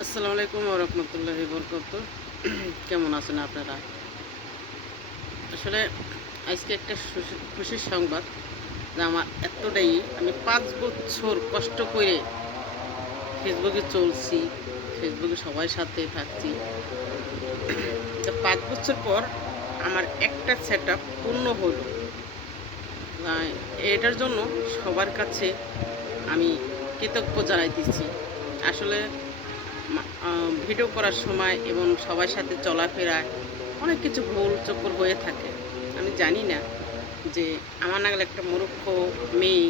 আসসালামু আলাইকুম ওয়া রাহমাতুল্লাহি ওয়া বারাকাতুহু। কেমন আছেন আপনারা? আসলে আজকে একটা খুশির সংবাদ যে আমার এতটাই আমি ৫ বছর কষ্ট করে ফেসবুকে চলছি। ফেসবুকে সবার সাথে থাকছি। তো ৫ বছর পর আমার একটা সেটআপ পূর্ণ হলো। আ এটার জন্য সবার কাছে আমি কৃতজ্ঞ জানাইতেছি। আসলে মা আ ভিডিও করার সময় এবং সবার সাথে চলাফেরায় অনেক কিছু ভুল-চুকুর হয়ে থাকে। আমি জানি না যে আমার নাগাল একটা মূর্খ মেয়ে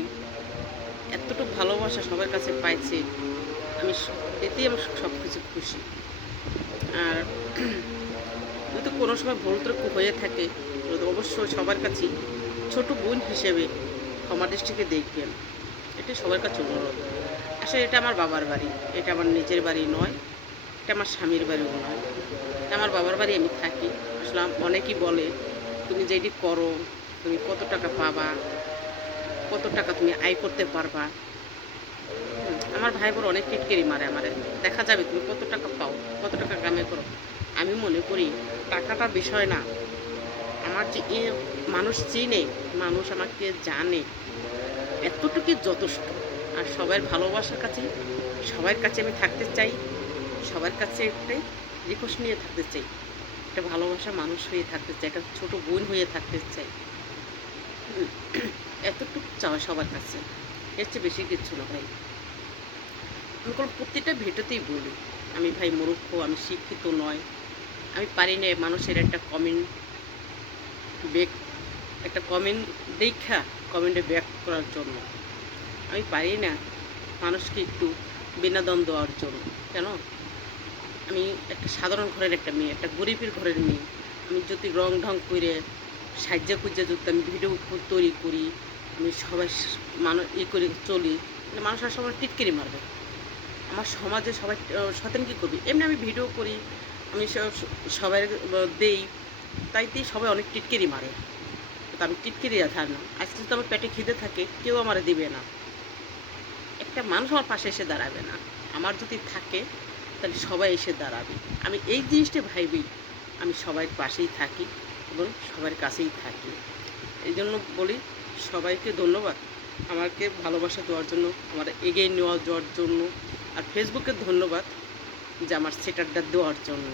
এতটুকু ভালোবাসা সবার কাছে পাইছে। আমি এতেই আমার সবকিছু খুশি। আর যদি কোনো সময় ভুল-ত্রুটি হয়ে থাকে তো অবশ্যই সবার কাছেই ছোট বোন হিসেবে ক্ষমা দৃষ্টিতে দেখবেন। এটাই সবার কাছে অনুরোধ। আসলে এটা আমার বাবার বাড়ি। এটা আমার নিজের বাড়ি নয়। এটা আমার স্বামীর বাড়িও নয়। এটা আমার বাবার বাড়ি আমি থাকি। আসলে অনেকেই বলে, "তুমি যে এটি করো, তুমি কত টাকা পাবা? কত টাকা তুমি আয় করতে পারবা?" আমার ভাই বোন অনেক টিটকিরি মারে আমারে। দেখা যাবে তুমি কত টাকা পাও, কত টাকা কামাই করো। আমি মনে করি টাকাটা বিষয় না। আমার যে মানুষ চিনে, মানুষ আমাকে জানে, এতটুকুই যথেষ্ট। আর সবার ভালোবাসার কাছে সবার কাছে আমি থাকতে চাই। সবার কাছে একটাই রিকোয়েস্ট নিয়ে থাকতে চাই। একটা ভালোবাসার মানুষ হয়ে থাকতে চাই। একটা ছোট বোন হয়ে থাকতে চাই। হুম, এতটুকু চাওয়া সবার কাছে। এর চেয়ে বেশি কিচ্ছু না ভাই। আমি কোনো প্রত্যেকটা ভিডিওতেই বলি, আমি ভাই মূর্খ, আমি শিক্ষিত নয়। আমি পারি না মানুষের একটা কমেন্ট ব্যাক একটা কমেন্ট দেইখা কমেন্টে ব্যাক করার জন্য। আমি পারি না মানুষকে একটু বিনোদন দেওয়ার জন্য। কেন? আমি একটা সাধারণ ঘরের একটা মেয়ে, একটা গরিবের ঘরের মেয়ে। আমি যদি রং-ঢং কইরে সাইজ্জা-গুইজ্জা যদি আমি ভিডিও তৈরি করি, আমি সবাই করে চলি, তাহলে মানুষ আসলে আমার টিটকিরি মারবে। আমার সমাজে সবাই শয়তানি করবে? এমনি আমি ভিডিও করি, আমি সবাই দেই, তাইতেই সবাই অনেক টিটকিরি মারে। তো আমি টিটকিরি ধার না। আজকে যদি আমার পেটে খিদে থাকে, কেউ আমারে দিবে না। একটা মানুষ আমার পাশে এসে দাঁড়াবে না। আমার যদি থাকে তাহলে সবাই এসে দাঁড়াবে। আমি এই জিনিসটা ভাইবেই আমি সবার পাশেই থাকি এবং সবার কাছেই থাকি। এইজন্য বলি সবাইকে ধন্যবাদ আমাকে ভালোবাসা দেওয়ার জন্য, আমার এগিয়ে যাওয়ার জন্য। আর ফেসবুকে ধন্যবাদ যে আমার সেটারটা দেওয়ার জন্য।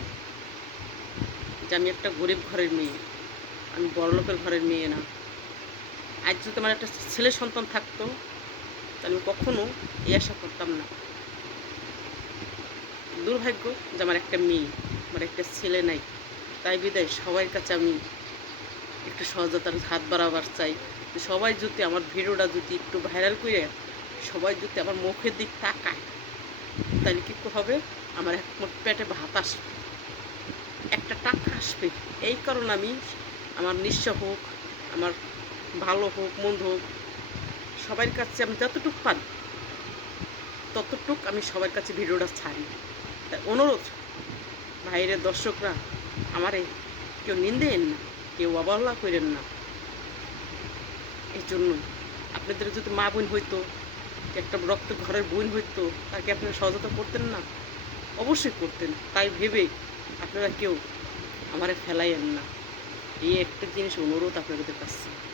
যে আমি একটা গরিব ঘরের মেয়ে, আমি বড়লোকের ঘরের মেয়ে না। আজ যদি আমার একটা ছেলে সন্তান থাকতো তাহলে আমি কখনো এই আশা করতাম না। দুর্ভাগ্য যে আমার একটা মেয়ে, আমার একটা ছেলে নাই। তাই বিদায় সবার কাছে আমি একটু সহজতার হাত বাড়াবার চাই। সবাই যদি আমার ভিডিওটা যদি একটু ভাইরাল করে সবাই যদি আমার মুখের দিক তাকায় তাহলে কী হবে? আমার এক মুঠ পেটে ভাত আসবে, একটা টাকা আসবে। এই কারণে আমি আমার নিঃস্ব হোক, আমার ভালো হোক, মন্দ হোক, সবার কাছে আমি যতটুকু পারি ততটুক আমি সবার কাছে ভিডিওটা ছাড়ি। তাই অনুরোধ ভাইরে দর্শকরা, আমারে কেউ নিন্দেন না, কেউ অবহেলা করেন না। এই জন্যই আপনাদের যদি মা বোন হইতো, একটা রক্ত ঘরের বোন হইতো, তাকে আপনারা সহযোগিতা করতেন না? অবশ্যই করতেন। তাই ভেবে আপনারা কেউ আমারে ফেলাইয়েন না। এই একটা জিনিস অনুরোধ আপনাদের কাছে।